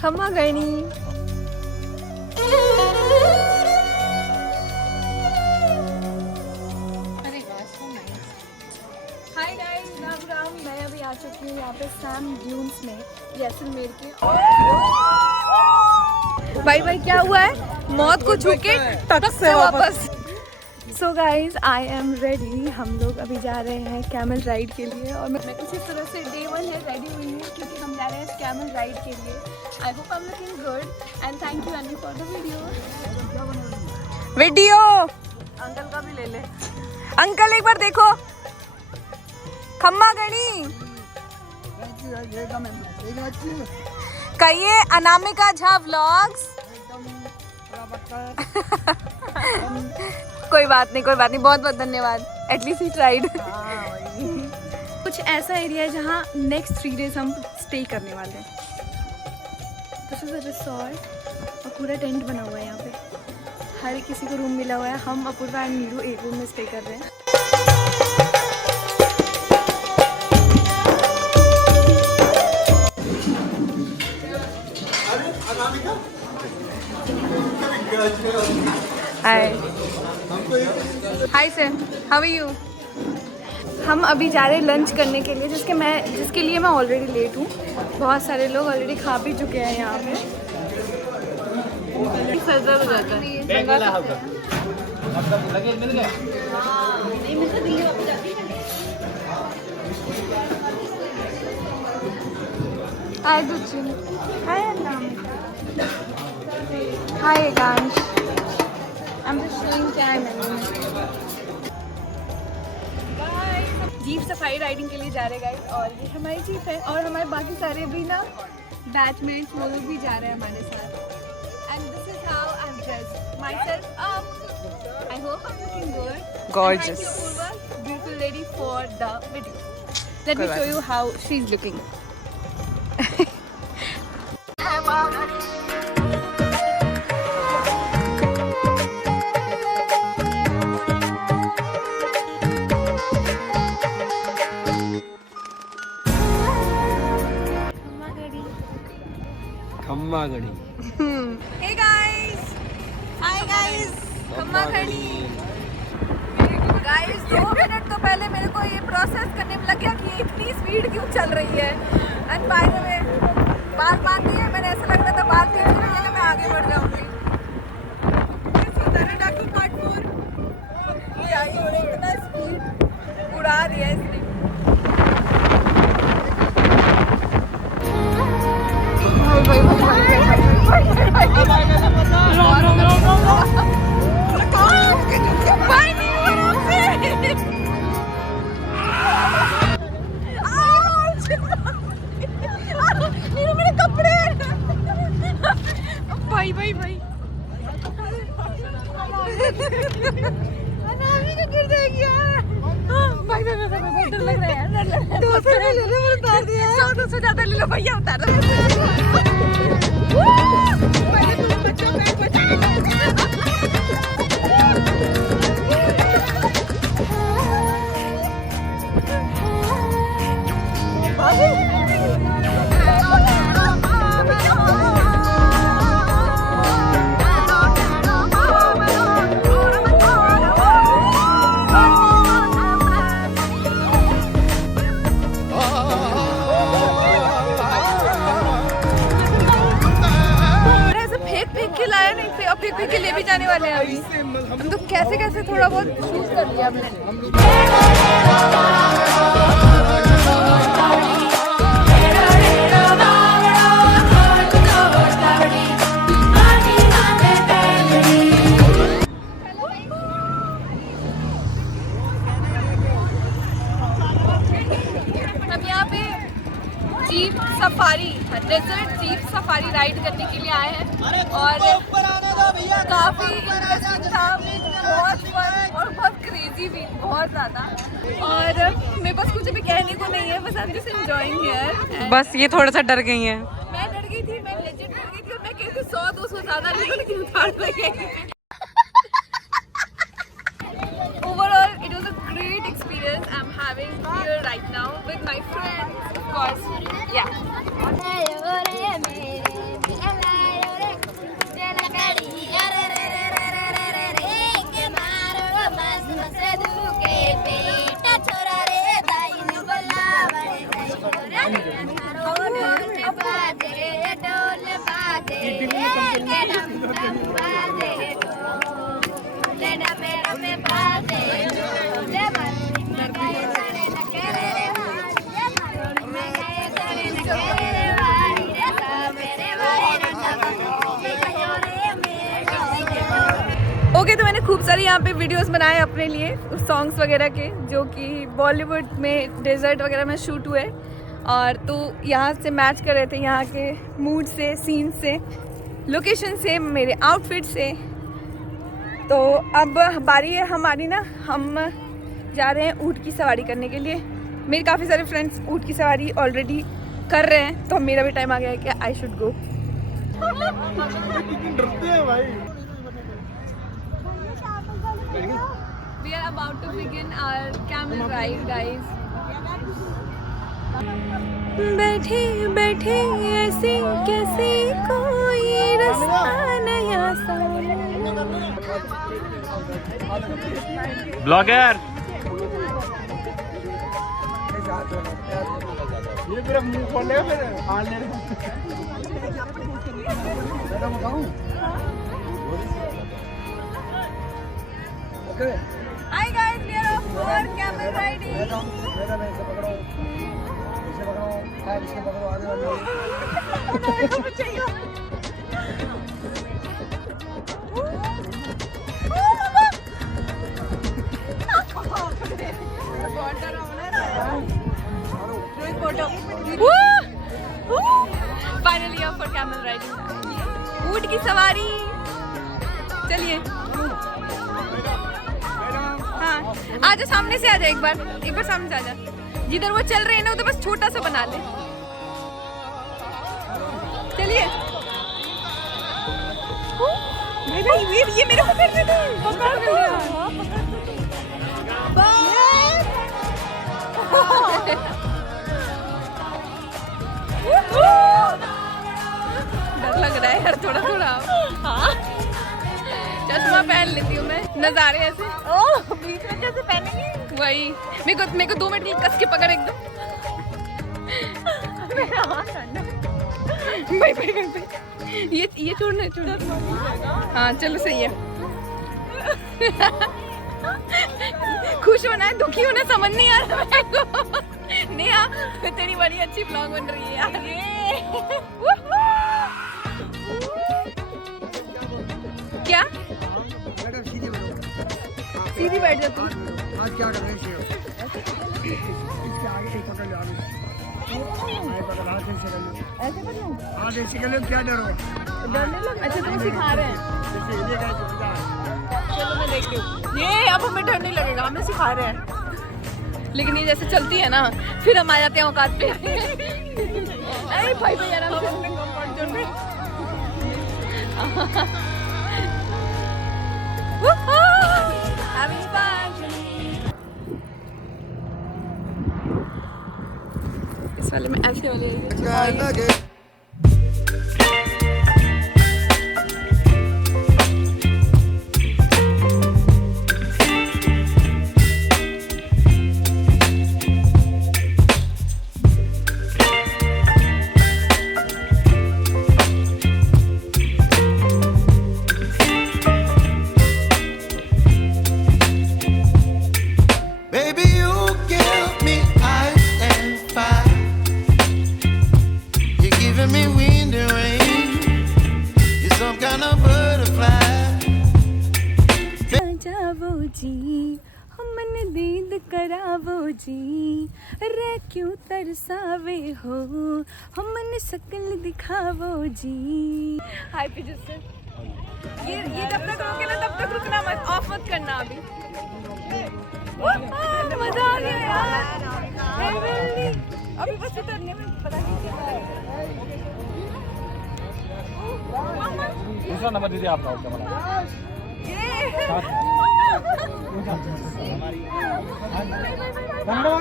खम्मा गणी। Hi guys, Ram Ram. मैं अभी आ चुकी हूँ यहाँ पे सैंड ड्यून्स में, जैसलमेर के। भाई भाई क्या हुआ है? मौत को छू के टक से वापस। So guys I am ready. हम लोग अभी जा रहे हैं कैमल राइड के लिए और मैं कुछ इस तरह से डे 1 है रेडी हुई हूँ क्योंकि हम जा रहे हैं कैमल राइड के लिए। I hope I am looking good and thank you अन्नी फॉर द वीडियो। अंकल का भी ले ले। अंकल एक बार देखो, खम्मा गणी। कहिए अनामिका झा व्लॉग्स। कोई बात नहीं, बहुत बहुत धन्यवाद। At least he tried. कुछ ऐसा एरिया है जहाँ नेक्स्ट 3 days हम स्टे करने वाले हैं। दिस इज अ रिसॉर्ट और पूरा टेंट बना हुआ है यहाँ पे। हर किसी को रूम मिला हुआ है। हम अपूर्वा एंड नीरू एक रूम में स्टे कर रहे हैं। Hi sir, how are you? हम अभी जा रहे हैं लंच करने के लिए जिसके लिए मैं ऑलरेडी लेट हूँ। बहुत सारे लोग ऑलरेडी खा भी चुके हैं यहाँ पे। सर हो जाता हाय दुची, हाय अनामिका, हाय एकांश। I'm just showing time. Jeep safari riding के लिए जा रहे गाइस और ये हमारी जीप है और हमारे बाकी सारे भी ना बैचमेट्स वो लोग भी जा रहे हैं हमारे साथ। And this is how I'm dressed myself up. I hope I'm looking good. Gorgeous. And thank you Apurva, beautiful lady, for the video. Let me show you how she's looking. खम्मा गणी। Hey guys, hi guys, खम्मा गणी। Guys 2 minute तो पहले मेरे को ये process करने में लग गया कि ये इतनी स्पीड क्यों चल रही है। एंड बाय द वे बाल बांधी है मैंने, ऐसा लग रहा था बाल तेज होने लगे मैं आगे बढ़ जाऊंगी। पार्ट 4 ये आई और इतना स्पीड उड़ा दिया इसने। मेरे कपड़े भाई भाई भाई अनामिका गिर जाएगी यार। भाई भाई भाई डर लग रहा है यार। 200 ले ले, मैंने उतार दिया है। 100 200 ज्यादा ले लो भैया, उतार दो। पहले तुम बच्चों पैर बचा। के ले भी जाने वाले हैं अभी। हम तो कैसे कैसे थोड़ा बहुत शूट कर लिया हमने। हम यहाँ पे jeep safari, desert jeep safari ride करने के लिए आए हैं और काफी इंटरेस्टिंग था, बहुत फन और बहुत क्रेजी भी, बहुत ज्यादा। और मेरे पास कुछ भी कहने को नहीं है, बस I am just enjoying here. बस ये थोड़ा सा डर गई हैं। मैं डर गई थी, मैं लेजिट डर गई थी और मैं कहती 100 200 ज्यादा नहीं लेकिन उतार लगे। Overall, it was a great experience I'm having here right now with my friends, of course. Yeah. Okay तो मैंने खूब सारी यहाँ पे वीडियोस बनाए अपने लिए सॉन्ग्स वगैरह के जो कि बॉलीवुड में डेजर्ट वगैरह में शूट हुए और तो यहाँ से मैच कर रहे थे यहाँ के मूड से, सीन से, लोकेशन से, मेरे आउटफिट से। तो अब बारी है हमारी ना, हम जा रहे हैं ऊँट की सवारी करने के लिए। मेरे काफ़ी सारे फ्रेंड्स ऊँट की सवारी ऑलरेडी कर रहे हैं तो मेरा भी टाइम आ गया है कि I should go. We are about to begin our camel ride, guys. बैठे बैठे ऐसे कैसे कोई रास्ता नया सा। ब्लॉगर ये मेरा मुंह खोले फिर हाल ले okay. Hi guys, we are off for camel riding. ऐसे पकड़ो, आप इसको पकड़ो, आगे बढ़ो। Finally off for camel riding. ऊँट की सवारी। चलिए। हाँ, आजा सामने से आजा एक बार सामने से आजा। जिधर वो चल रहे हैं ना उधर बस छोटा सा बना ले। चलिए। भाई भाई ये मेरे को कर रहे डर लग रहा है यार थोड़ा थोड़ा। हाँ चश्मा पहन लेती हूँ मैं, नजारे ऐसे। ओह बीच में कैसे पहनेंगी? वही मेरे को 2 मिनट कस के पकड़ एकदम। ये छोड़ना। हाँ चलो सही है। खुश होना है दुखी होना समझ नहीं आ रहा मेरे को। नेहा तेरी बड़ी अच्छी ब्लॉग बन रही है यार। क्या सीधी बैठ जा तू। आज क्या कर रही है? इसके आगे एक पकड़ ले, आगे पकड़, आगे से कर लो। ऐसे कर लूं? आगे से कर लो, क्या डर हो? डरने लग। अच्छा तुम सिखा रहे हैं? जैसे ये गए तो मजा आए। चलो मैं देखती हूँ। ये अब हमें डर नहीं लगेगा, हमें सिखा रहे हैं। लेकिन ये जैसे चलती है ना फिर हम आ जाते हैं औकात पे। अरे भाई भाई आराम से अपने कंफर्ट जोन में। Having fun. इस वाले में ऐसे वाले करावो जी रे क्यों तरसावे हो हमने शक्ल दिखावो जी। हाय पीछे से ये जब तक रोके ना तब तक रुकना मत, ऑफ मत करना अभी। मजा आ गया यार। अभी बस उतरने में पता नहीं दूसरा नंबर दीजिए आपका कैमरा।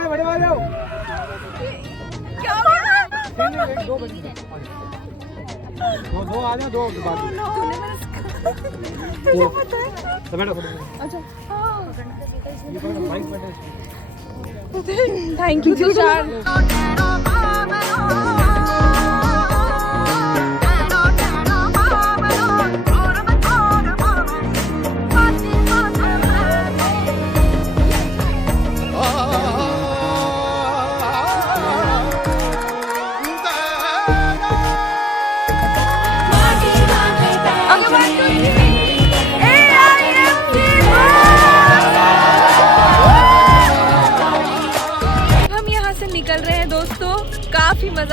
बड़े वाले हो क्या हो गया? दो आ जाओ, दो थैंक यू तुषार।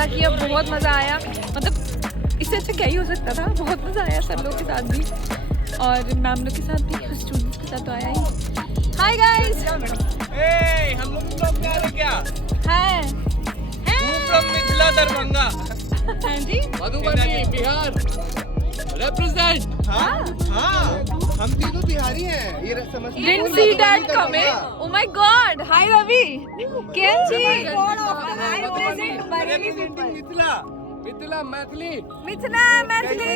एंजॉय किया, बहुत मज़ा आया। मतलब इससे अच्छा क्या ही हो सकता था। बहुत मज़ा आया सर लोग के साथ भी और मैम लोग के साथ भी और स्टूडेंट्स के साथ तो आया ही। हाय गाइस, हम लोग क्या है क्या? हाय फ्रॉम मिथिला दरभंगा। हाँ जी, मधुबनी बिहार रिप्रेजेंट। हाँ हम तीनों बिहारी हैं, ये समझ didn't see that coming. Oh my God, hi Ravi. Kenji. I represent Bareilly people. Mithila Maithili Mithila Maithili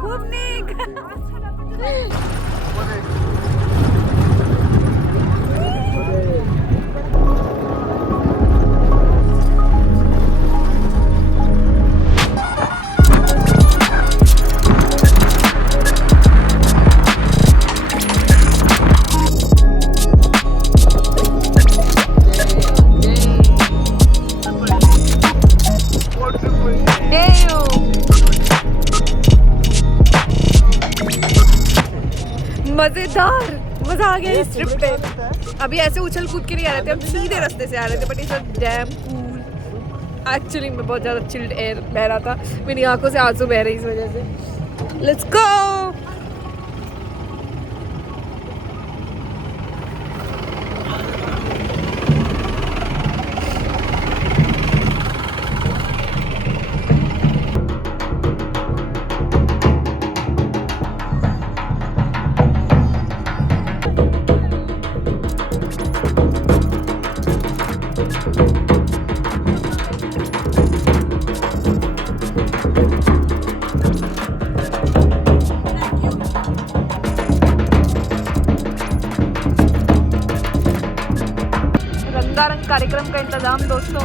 खूब नीक। मजेदार, मजा आ गया इस ट्रिप पे। अभी ऐसे उछल कूद के नहीं आ रहे थे, हम सीधे रास्ते से आ रहे थे, but it's damn cool. Actually में बहुत ज़्यादा चिल्ड एयर बह रहा था, मेरी आंखों से आंसू बह रहे इस वजह से। Let's go. रंगारंग कार्यक्रम का इंतजाम दोस्तों,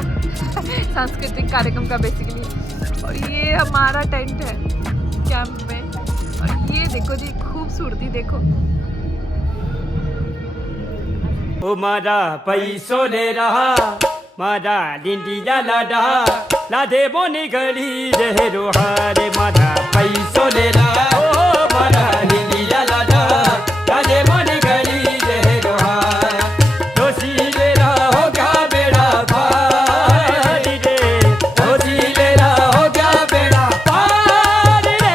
सांस्कृतिक कार्यक्रम का बेसिकली। और ये हमारा टेंट है कैंप में, और ये देखो जी खूबसूरती देखो। ओ मारा पैसो ले रहा मारा डिंडिया लाडा लादे बोनी गली रे रोहारे मारा पैसो ले रहा ओ मारा डिंडिया लाडा लादे बोनी गली रे रोहार दोषी ले रहा हो क्या बेड़ा पार रे दोषी ले रहा हो क्या बेड़ा पार रे।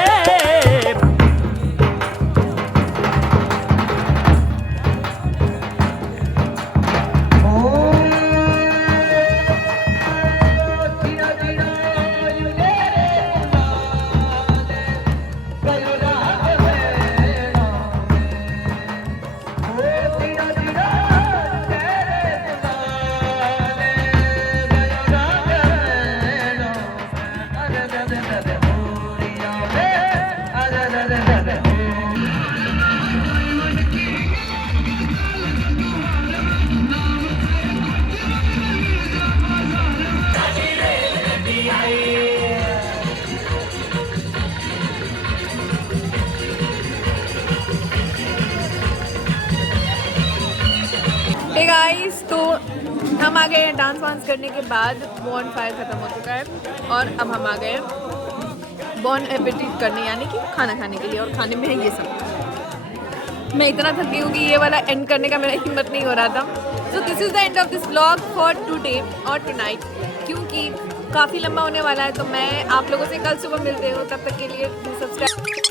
हे गाइस, तो हम आ गए डांस वांस करने के बाद। बॉन फायर ख़त्म हो चुका है और अब हम आ गए बॉन एपेटिट करने, यानी कि खाना खाने के लिए। और खाने में है ये सब। मैं इतना थक गई हूँ कि ये वाला एंड करने का मेरा हिम्मत नहीं हो रहा था। So this is the end of this vlog for today और टुनाइट, क्योंकि काफ़ी लंबा होने वाला है। तो मैं आप लोगों से कल सुबह मिलते हो, तब तक के लिए सब्सक्राइब।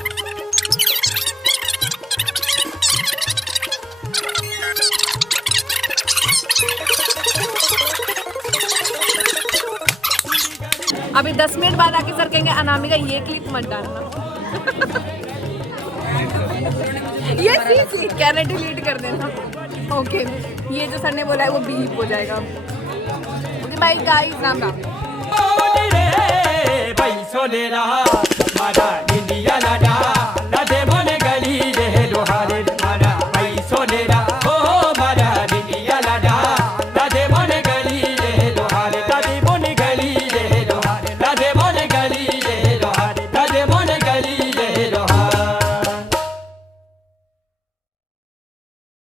अभी 10 मिनट बाद आके सर कहेंगे अनामिका ये क्लिप मत डालना। ये सी कहना डिलीट कर देना। ओके, ये जो सर ने बोला है वो बीप हो जाएगा। Okay bye guys, Ram Ram. पैसो ले रहा